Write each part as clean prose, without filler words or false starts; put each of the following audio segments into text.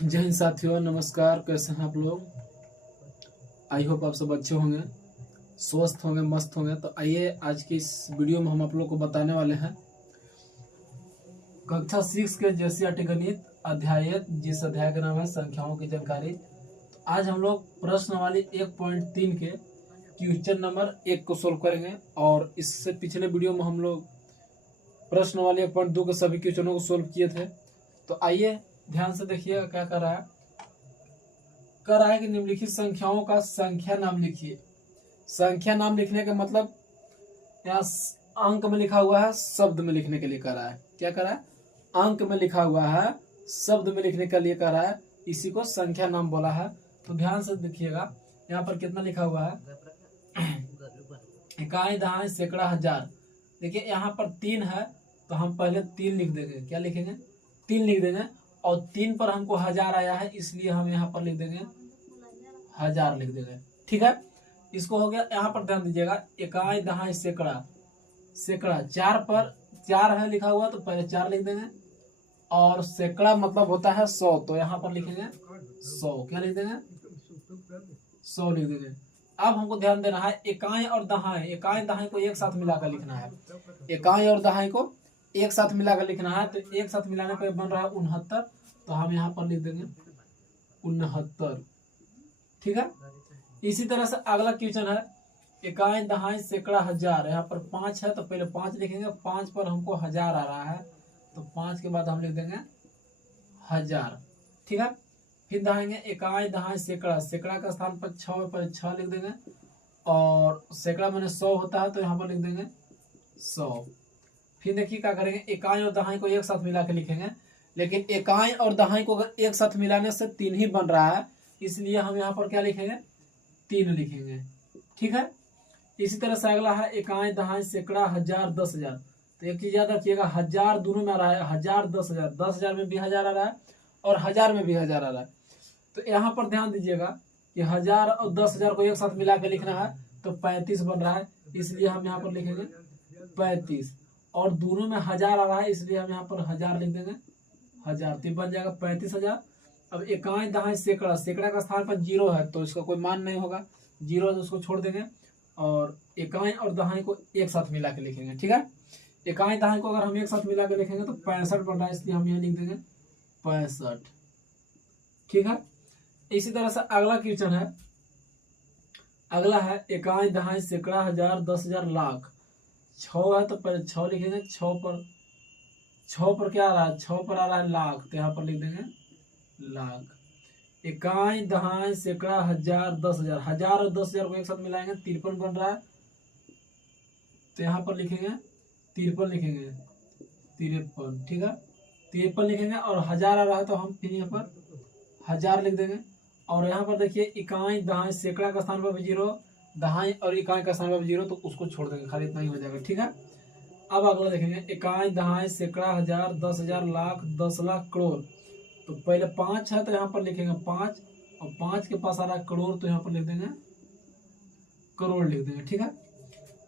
जय हिंद साथियों, नमस्कार। कैसे हैं आप लोग? आई होप आप सब अच्छे होंगे, स्वस्थ होंगे, मस्त होंगे। तो आइए आज की इस वीडियो में हम आप लोग को बताने वाले हैं कक्षा 6 के JCRT गणित अध्याय, जिस अध्याय का नाम है संख्याओं की जानकारी। तो आज हम लोग प्रश्नावली 1.3 के क्वेश्चन नंबर 1 को सोल्व करेंगे। और इससे पिछले वीडियो में हम लोग प्रश्नावली 1.2 के सभी क्वेश्चनों को सोल्व किए थे। तो आइए ध्यान से देखिएगा क्या कर रहा है। कर रहा है कि निम्नलिखित संख्याओं का संख्या नाम लिखिए। संख्या नाम लिखने का मतलब यहाँ अंक में लिखा हुआ है, शब्द में लिखने के लिए कर रहा है। क्या कर रहा है? अंक में लिखा हुआ है, शब्द में लिखने के लिए कर रहा है। इसी को संख्या नाम बोला है। तो ध्यान से देखिएगा, यहाँ पर कितना लिखा हुआ है? इकाई, दहाई, सैकड़ा, हजार। देखिए यहाँ पर 3 है, तो हम पहले 3 लिख देंगे। क्या लिखेंगे? 3 लिख देंगे। और 3 पर हमको 1000 आया है, इसलिए हम यहाँ पर लिख देंगे 1000 लिख देंगे। ठीक है, इसको हो गया। यहाँ पर ध्यान दीजिएगा, इकाई, दहाई, सैकड़ा। सैकड़ा 4 पर 4 है लिखा हुआ, तो पहले 4 लिख देंगे। और सैकड़ा मतलब होता है 100, तो यहाँ पर लिखेंगे 100। क्या लिख देंगे? 100 लिख देंगे। अब हमको ध्यान देना है इकाई और दहाई। इकाई दहाई को एक साथ मिलाकर लिखना है। इकाई और दहाई को एक साथ मिलाकर लिखना है। तो एक साथ मिलाने पर बन रहा है 69, तो हम यहाँ पर लिख देंगे 69। ठीक है, इसी तरह से अगला क्वेश्चन है इकाई, दहाई, सैकड़ा, हजार। यहाँ पर 5 है, तो पहले 5 लिखेंगे। 5 पर हमको 1000 आ रहा है, तो 5 के बाद हम लिख देंगे 1000। ठीक है, फिर दहाएंगे इकाई, दहाई, सैकड़ा। सैकड़ा का स्थान पर 6 पर 6 लिख देंगे। और सैकड़ा मैंने 100 होता है, तो यहाँ पर लिख देंगे 100। फिर देखिए क्या करेंगे, इकाई और दहाई को एक साथ मिला के लिखेंगे। लेकिन इकाई और दहाई को अगर एक साथ मिलाने से 3 ही बन रहा है, इसलिए हम यहाँ पर क्या लिखेंगे? 3 लिखेंगे। ठीक है, इसी तरह से अगला है इकाई, दहाई, सैकड़ा, हजार, 10,000। तो एक चीज याद रखिएगा, 1000 दोनों में आ रहा है। 1000, 10,000। 10,000 में भी 1000 आ रहा है, और 1000 में भी 1000 आ रहा है। तो यहाँ पर ध्यान दीजिएगा कि 1000 और 10,000 को एक साथ मिला के लिखना है, तो 35 बन रहा है, इसलिए हम यहाँ पर लिखेंगे 35। और दोनों में 1000 आ रहा है, इसलिए हम यहाँ पर 1000 लिख देंगे। 1000 तो बन जाएगा 35,000। अब इकाई, दहाई, सैकड़ा। सैकड़ा का स्थान पर 0 है, तो इसका कोई मान नहीं होगा। 0 है तो उसको छोड़ देंगे। और इकाई और दहाई को एक साथ मिला के लिखेंगे। ठीक है, इकाई दहाई को अगर हम एक साथ मिला के लिखेंगे तो 65 बन रहा है, इसलिए हम यहाँ लिख देंगे 65। ठीक है, इसी तरह से अगला क्वेश्चन है। अगला है इकाई, दहाई, सैकड़ा, हजार, 10,000, लाख। 6 है, तो पहले 6 लिखेंगे। 6 पर क्या आ रहा है? 6 पर आ रहा है लाख, तो यहाँ पर लिख देंगे लाख। इकाई, दहाई, सैकड़ा, हजार, 10,000। 1000 और 10,000 को एक साथ मिलाएंगे, 53 बन रहा है, तो यहाँ पर लिखेंगे 53 लिखेंगे। 53। ठीक है, 53 लिखेंगे। और 1000 आ रहा है, तो हम फिर यहाँ पर 1000 लिख देंगे। और यहाँ पर देखिए इकाई, दहाई, सैकड़ा का स्थान पर भी 0, दहाई और इकाई का स्थान पर भी 0, तो उसको छोड़ देंगे, खाली इतना ही हो जाएगा। ठीक है, अब अगला देखेंगे इकाई, दहाई, सैकड़ा, हजार, 10,000, लाख, 10 लाख, करोड़। तो पहले 5 है, तो यहाँ पर लिखेंगे 5। और 5 के पास आ रहा है करोड़, तो यहाँ पर लिख देंगे करोड़ लिख देंगे। ठीक है,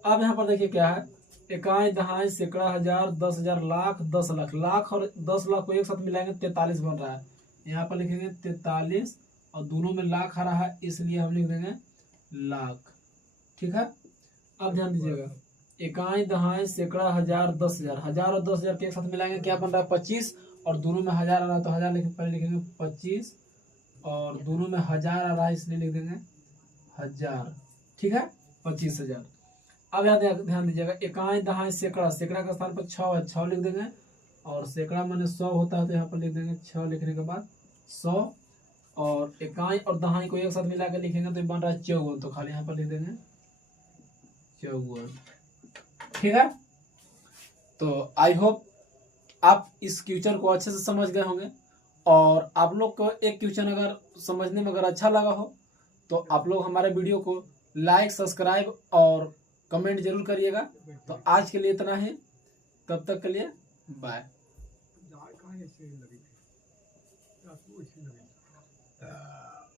अब यहाँ पर देखिए क्या है, इकाई, दहाई, सैकड़ा, हजार, 10,000, लाख, 10 लाख। लाख और 10 लाख को एक साथ मिलाएंगे, 43 बन रहा है, यहाँ पर लिखेंगे 43। और दोनों में लाख आ रहा है, इसलिए हम लिख देंगे लाख। ठीक है, अब ध्यान दीजिएगा, इकाई, दहाई, सैकड़ा, हजार, 10,000। 1000 और 10,000 के एक साथ मिलाएंगे, क्या बन रहा है? 25। और दोनों में 1000 आ रहा है, तो 1000 पहले लिखेंगे 25। और दोनों में 1000 आ रहा है, इसलिए लिख देंगे 1000। ठीक है, 25,000। अब यहाँ ध्यान दीजिएगा, इकाई, दहाई, सैकड़ा। सैकड़ा का स्थान पर 6 है, 6 लिख देंगे। और सैकड़ा मैंने 100 होता है, तो यहाँ पर लिख देंगे 6 लिखने के बाद 100। और इकाई और दहाई को एक साथ मिला के लिखेंगे, तो बन रहा है 54, तो खाली यहाँ पर लिख देंगे 54। ठीक है, तो आई होप आप इस क्वेश्चन को अच्छे से समझ गए होंगे। और आप लोग को एक क्वेश्चन अगर समझने में अगर अच्छा लगा हो, तो आप लोग हमारे वीडियो को लाइक, सब्सक्राइब और कमेंट जरूर करिएगा। तो आज के लिए इतना ही, तब तक के लिए बाय।